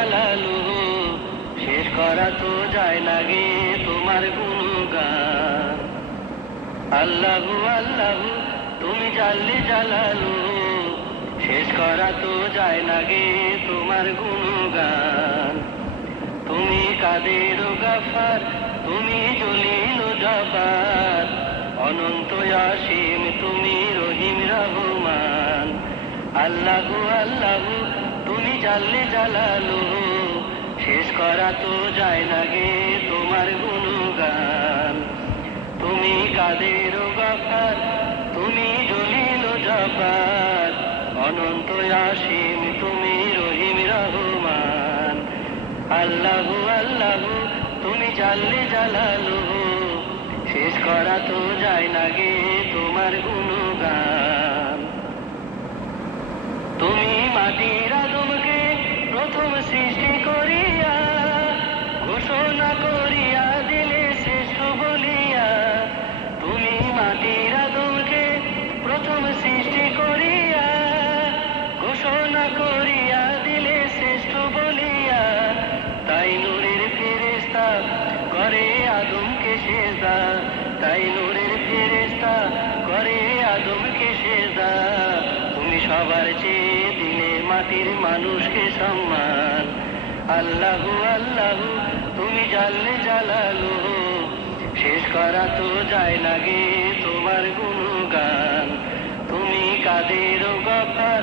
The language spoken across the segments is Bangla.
জালালু শেষ করা তো যায় না গে তোমার গুণগান। আল্লাহু আল্লাহু, তুমি জানলে জালালু, শেষ করা তো যায় না গে তোমার গুণগান। তুমি কাদের গাফার, তুমি জলিল জবার অনন্ত অসীম, তুমি রহিম রহমান। আল্লাহু আল্লাহু তুমি জানলে জালালু, শেষ করা তো যায় না গে তোমার গুণগান। তুমি কাদের গাফার, তুমি জলিল জবার অনন্ত অসীম তুমি রহিম রহমান। আল্লাহু আল্লাহু, তুমি জানলে জালালু, শেষ করা তো যায় না গে তোমার গুণগান। সেজদা তাই নূরের ফেরেস্তা করে আদমকে সেজদা তুমি সবার চেয়ে দিলে মাটির মানুষকে সম্মান। আল্লাহু আল্লাহু, তুমি জানলে জালালু। শেষ করা তো যায় না গে তোমার গুণগান। তুমি কাদের গফার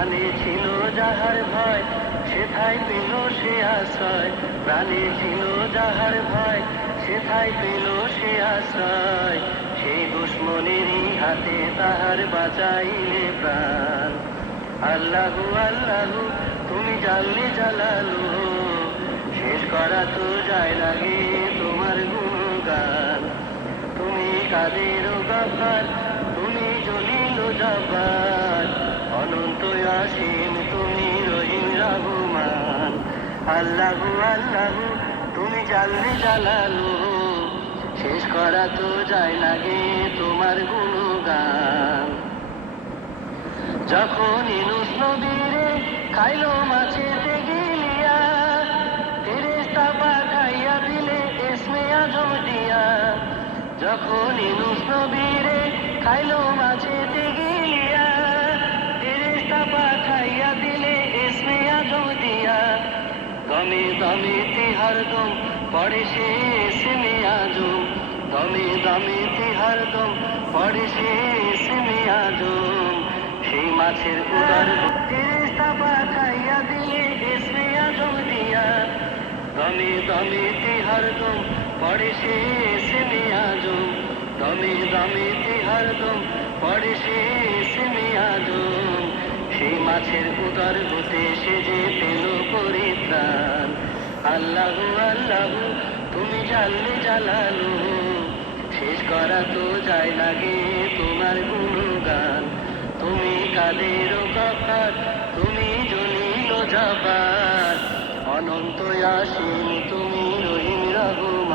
প্রাণে ছিল যাহার ভয়, সেথায় পেল সে আশ্রয়। প্রাণে ছিল যাহার ভয়, সেথায় পেল সে আশ্রয়। সেই দুশ্মনেরই হাতে তাহার বাঁচাইলে প্রাণ। আল্লাহু আল্লাহু, তুমি জানলে জালালু। শেষ করা তো যায় লাগে তোমার গুণগান। তুমি কাদের গাফার আল্লাহু আল্লাহু, তুমি জানলে জালালু। শেষ করা তো যায় না গে তোমার গুণগান। যখন ইনুস নবীরে খাইলো মাছেতে গিলিয়া দিলে এসমে আজম দিয়া। যখন ইনুস নবীরে খাইলো মাছেতে দমে তিহার দম, পড়ে সে এসমে আজম দমে দমে তিহার দম, পড়ে সে এসমে আজম সেই মাছের উদার ফেরেস্তা পাঠাইয়া দিলে এসমে আজম দিয়া। দমে দমে তিহার দম, পড়ে সে এসমে আজম দমে দমে তিহার দম, পড়ে সে এসমে আজম সেই মাছের উদর হতে সে যে পেল পরিত্রাণ। আল্লাহু আল্লাহু, তুমি জানলে জালালু। শেষ করা তো যায় লাগে তোমার গুণগান। তুমি কাদের গফার তুমি জলিল জবান। অনন্ত আসীম তুমি রহিম রহমান